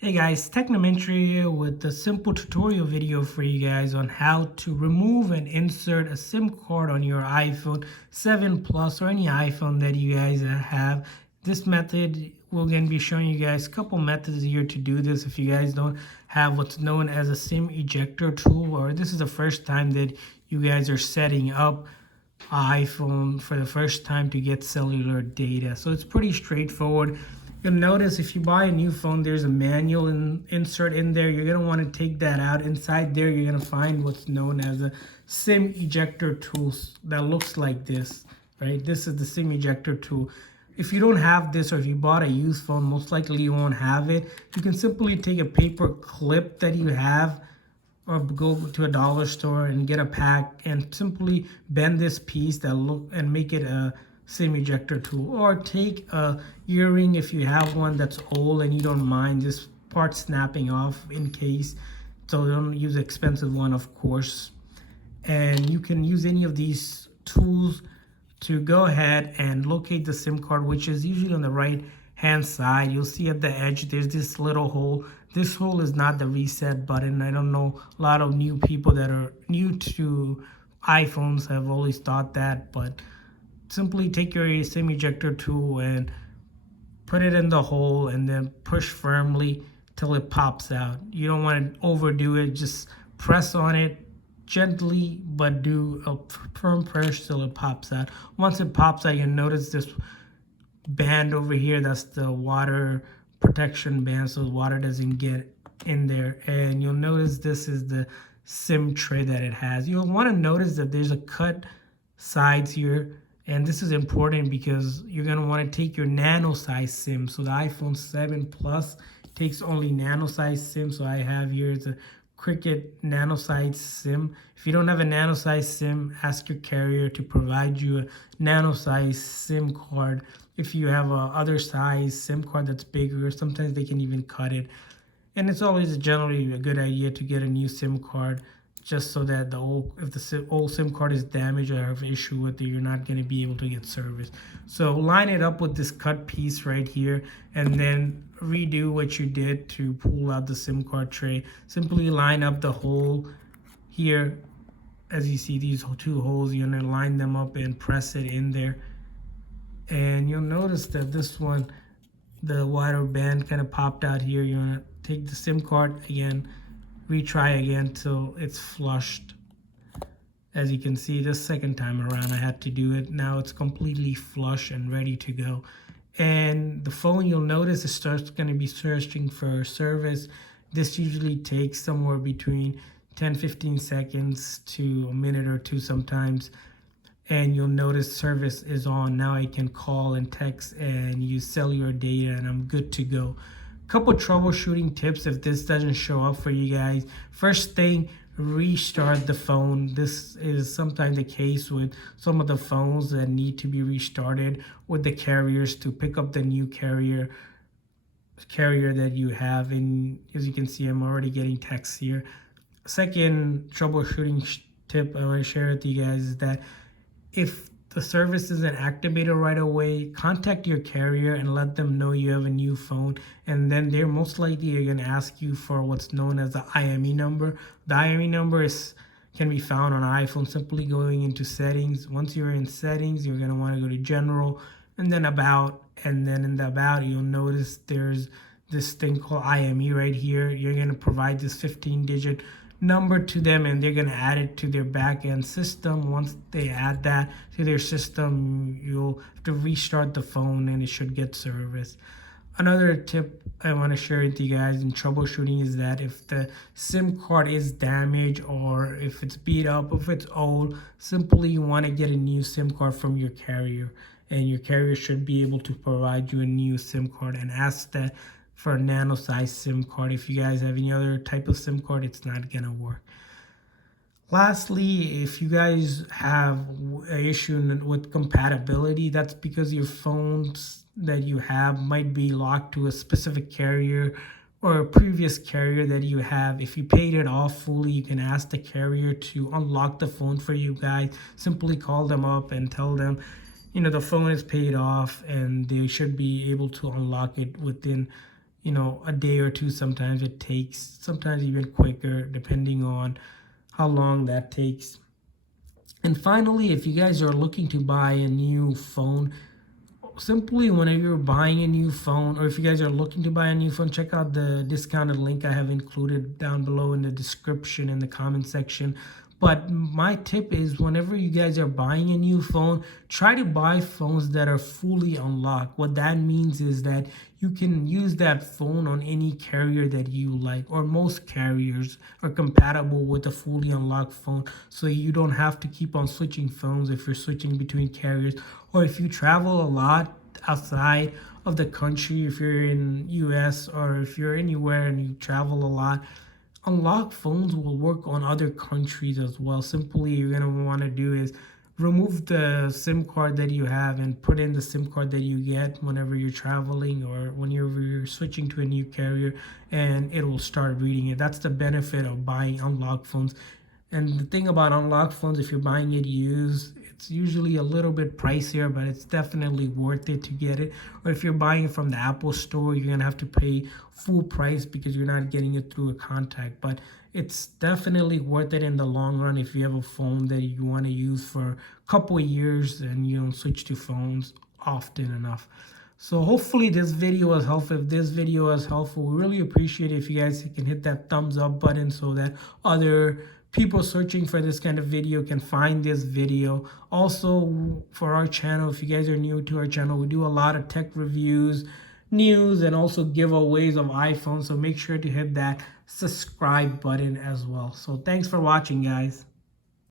Hey guys, Technomentary here with a simple tutorial video for you guys on how to remove and insert a SIM card on your iPhone 7 Plus or any iPhone that you guys have. This method, we're going to be showing you guys a couple methods here to do this if you guys don't have what's known as a SIM ejector tool, or this is the first time that you guys are setting up iPhone for the first time to get cellular data. So it's pretty straightforward. You'll notice if you buy a new phone, there's a manual insert in there. You're going to want to take that out. Inside there, you're going to find what's known as a SIM ejector tool that looks like this, right? This is the SIM ejector tool. If you don't have this, or if you bought a used phone, most likely you won't have it. You can simply take a paper clip that you have, or go to a dollar store and get a pack and simply bend this piece that look and make it a SIM ejector tool, or take a earring if you have one that's old and you don't mind this part snapping off in case. So don't use an expensive one, of course. And you can use any of these tools to go ahead and locate the SIM card, which is usually on the right hand side. You'll see at the edge there's this little hole. This hole is not the reset button. I don't know, a lot of new people that are new to iPhones have always thought that, but simply take your SIM ejector tool and put it in the hole and then push firmly till it pops out. You don't want to overdo it. Just press on it gently, but do a firm press till it pops out. Once it pops out, you'll notice this band over here. That's the water protection band, so the water doesn't get in there. And you'll notice this is the SIM tray that it has. You'll want to notice that there's a cut sides here. And this is important because you're going to want to take your nano size SIM. So the iPhone 7 Plus takes only nano size SIM. So I have here the Cricket nano size SIM. If you don't have a nano size SIM, ask your carrier to provide you a nano size SIM card. If you have a other size SIM card that's bigger, sometimes they can even cut it. And it's always generally a good idea to get a new SIM card, just so that if the old SIM card is damaged or have an issue with it, you're not going to be able to get service. So line it up with this cut piece right here, and then redo what you did to pull out the SIM card tray. Simply line up the hole here. As you see, these two holes, you're going to line them up and press it in there. And you'll notice that this one, the wider band kind of popped out here. You're going to take the SIM card again, retry again till it's flushed. As you can see, this second time around I had to do it. Now it's completely flush and ready to go. And the phone, you'll notice, it starts going to be searching for service. This usually takes somewhere between 10-15 seconds to a minute or two sometimes. And you'll notice service is on. Now I can call and text and use cellular data, and I'm good to go. Couple troubleshooting tips if this doesn't show up for you guys. First thing, restart the phone. This is sometimes the case with some of the phones that need to be restarted with the carriers to pick up the new carrier that you have. And as you can see, I'm already getting texts here. Second troubleshooting tip I want to share with you guys is that if the service isn't activated right away, contact your carrier and let them know you have a new phone, and then they're most likely going to ask you for what's known as the IME number. The IME number can be found on iPhone simply going into settings. Once you're in settings, you're going to want to go to general and then about, and then in the about you'll notice there's this thing called IME right here. You're going to provide this 15-digit number to them, and they're going to add it to their back-end system. Once they add that to their system, you'll have to restart the phone and it should get service. Another tip I want to share with you guys in troubleshooting is that if the SIM card is damaged, or if it's beat up, if it's old, simply you want to get a new SIM card from your carrier, and your carrier should be able to provide you a new SIM card, and ask that for a nano size SIM card. If you guys have any other type of SIM card, it's not gonna work. Lastly, if you guys have an issue with compatibility, that's because your phones that you have might be locked to a specific carrier or a previous carrier that you have. If you paid it off fully, you can ask the carrier to unlock the phone for you guys. Simply call them up and tell them, the phone is paid off, and they should be able to unlock it within you know, a day or two. Sometimes it takes, sometimes even quicker, depending on how long that takes. And finally, if you guys are looking to buy a new phone, simply whenever you're buying a new phone, or if you guys are looking to buy a new phone, check out the discounted link I have included down below in the description in the comment section. But my tip is, whenever you guys are buying a new phone, try to buy phones that are fully unlocked. What that means is that you can use that phone on any carrier that you like, or most carriers are compatible with a fully unlocked phone, so you don't have to keep on switching phones if you're switching between carriers, or if you travel a lot outside of the country, if you're in US or if you're anywhere and you travel a lot. Unlocked phones will work on other countries as well. Simply, you're going to want to do is remove the SIM card that you have and put in the SIM card that you get whenever you're traveling or whenever you're switching to a new carrier, and it will start reading it. That's the benefit of buying unlocked phones. And the thing about unlocked phones, if you're buying it used, it's usually a little bit pricier, but it's definitely worth it to get it. Or if you're buying it from the Apple store, you're going to have to pay full price because you're not getting it through a contact. But it's definitely worth it in the long run if you have a phone that you want to use for a couple of years and you don't switch to phones often enough. So hopefully this video was helpful. If this video was helpful, we really appreciate it if you guys can hit that thumbs up button so that other people searching for this kind of video can find this video. Also, for our channel, if you guys are new to our channel, we do a lot of tech reviews, news, and also giveaways of iPhones. So make sure to hit that subscribe button as well. So thanks for watching, guys.